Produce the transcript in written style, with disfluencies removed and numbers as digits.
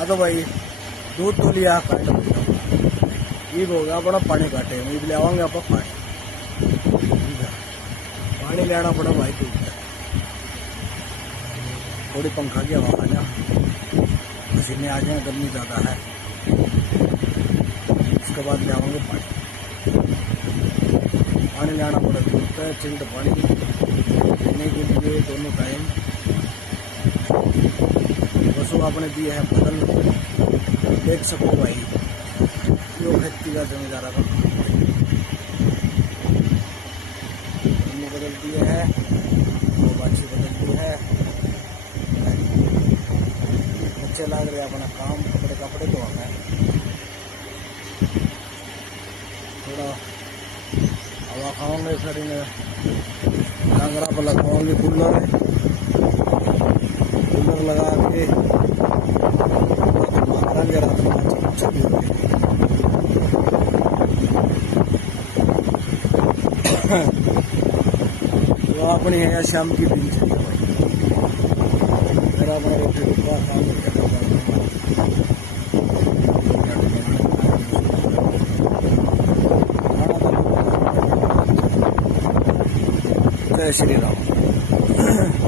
हाँ तो भाई दूध तो लिया काट ये हो गया अपना पानी काटे मैं ले आवांगे आप पानी पानी लेना पड़ा भाई दूध थोड़ी पंखा की हवा खाना पसीने आ जाए गर्मी ज़्यादा है उसके बाद ले आवांगे पानी पानी लाना पड़ा दूध है चिल्ड पानी पीने के लिए दोनों टाइम पशु आपने दिए हैं बदल देख सको भाई जो व्यक्ति का जमींदारा का बदल दिए हैं वो बाछी बदल दी है अच्छे लग रहे अपना काम कपड़े कपड़े तो है थोड़ा हवा खाओगे फिर इन्हें डांगरा पर लगाओगे कूलर लगा के मांगेंगे रात में तो अपनी है शाम की दिनचर्या भाई मेरा अपना रोटी रुपा काम जय श्री राम।